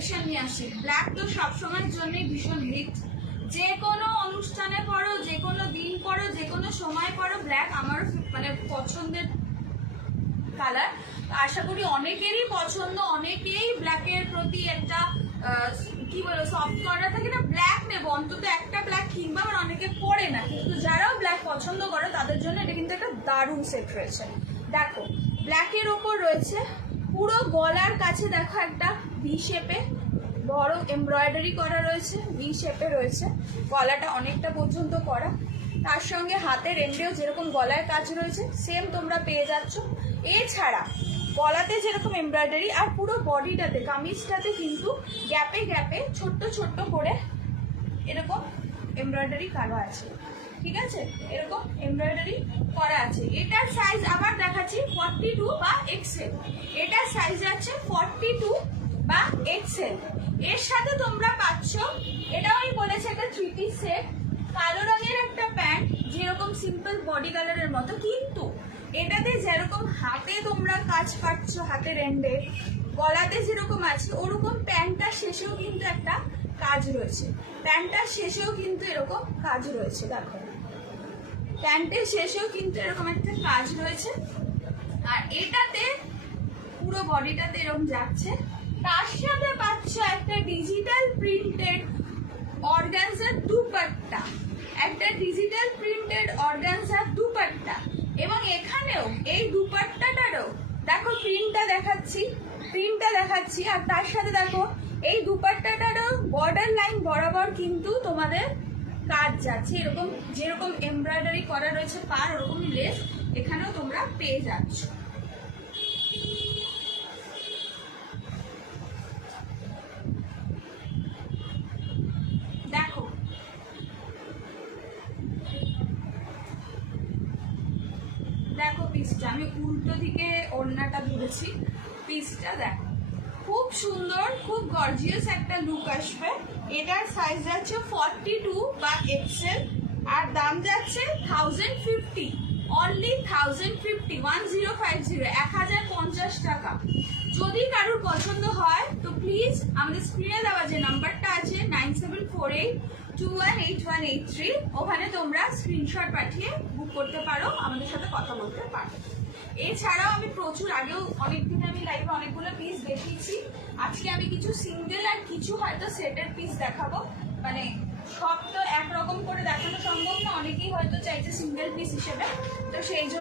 Collection নিয়ে আসি। Black তো সবসময়ের জন্যই ভীষণ হিট, যে কোনো অনুষ্ঠানে পরো, যে কোনো দিন পরো, যে কোনো সময় পরো, ব্ল্যাক আমার মানে পছন্দের কালার। আশা করি অনেকেরই পছন্দ, অনেকেই ব্ল্যাকের প্রতি একটা কি বলবো সফট কর্নার থাকে না, ব্ল্যাক নেবো অন্তত একটা ব্ল্যাক কিনবা, আবার অনেকে পরে না, কিন্তু যারাও ব্ল্যাক পছন্দ করে তাদের জন্য এটা কিন্তু একটা দারুণ সেট রয়েছে। দেখো ব্ল্যাকের ওপর রয়েছে পুরো গলার কাছে, দেখো একটা ভি শেপে বড় এমব্রয়ডারি করা রয়েছে, ভি শেপে রয়েছে, গলাটা অনেকটা পর্যন্ত করা, তার সঙ্গে হাতের এন্ডেও যেরকম গলায় কাজ রয়েছে সেম তোমরা পেয়ে যাচ্ছ। এছাড়া গলাতে যেরকম এমব্রয়ডারি আর পুরো বডিটাতে, কামিজটাতে কিন্তু গ্যাপে গ্যাপে ছোট্ট ছোট্ট করে এরকম এমব্রয়ডারি করা আছে, ঠিক আছে, এরকম এমব্রয়ডারি করা আছে। এটার সাইজ আবার দেখাচ্ছি 42 বা এক্সেল, এটার সাইজ আছে 42 বা এক্সেল। এর সাথে তোমরা পাচ্ছ, এটাও আমি বলেছি একটা 3 পিস সেট, কালো রঙের একটা প্যান্ট যেরকম সিম্পল বডি কালারের মতো, কিন্তু এটাতে যেরকম হাতে তোমরা কাজ পাচ্ছ, হাতের এন্ডে গলাতে যেরকম আছে ওরকম প্যান্টটার শেষেও কিন্তু একটা কাজ রয়েছে, প্যান্টটার শেষেও কিন্তু এরকম কাজ রয়েছে, দেখো প্যান্টের শেষেও কিন্তু এরকম একটা কাজ রয়েছে। আর এটাতে পুরো বডিটাতে এরকম যাচ্ছে, তার সাথে পাচ্ছ একটা ডিজিটাল প্রিন্টেড অর্গানজার দুপাট্টা, একটা ডিজিটাল প্রিন্টেড অর্গানজার দুপাট্টা, এবং এখানেও এই দুপাট্টাটারও দেখো প্রিন্টটা দেখাচ্ছি, আর তার সাথে দেখো এই দুপাট্টাটারও বর্ডার লাইন বরাবর কিন্তু তোমাদের কাজ যাচ্ছে, এরকম যেরকম এমব্রয়ডারি করা রয়েছে পার ওরকম লেস এখানেও তোমরা পেয়ে যাচ্ছ। দেখো দেখো পিসটা আমি উল্টো দিকে ওড়নাটা ধরেছি, পিসটা দেখো খুব সুন্দর, খুব গর্জিয়াস একটা লুক আসবে। এটার সাইজ যাচ্ছে 42 বা এক্সেল, আর দাম যাচ্ছে 1050, অনলি 1050, 1050 টাকা। যদি কারোর পছন্দ হয় তো প্লিজ আমাদের স্ক্রিনে দেওয়া যে নাম্বারটা আছে 9748218183, ওখানে তোমরা স্ক্রিনশট পাঠিয়ে বুক করতে পারো, আমাদের সাথে কথা বলতে পারো। এছাড়াও আমি প্রচুর আগেও অনেকদিন আমি লাইভে অনেকগুলো পিস দেখিয়েছি, আজকে আমি কিছু সিঙ্গেল আর কিছু হয়তো সেটের পিস দেখাবো, মানে সব তো একরকম করে দেখানো সম্ভব না, অনেকেই হয়তো চাইছে সিঙ্গেল পিস হিসেবে, তো সেই জন্য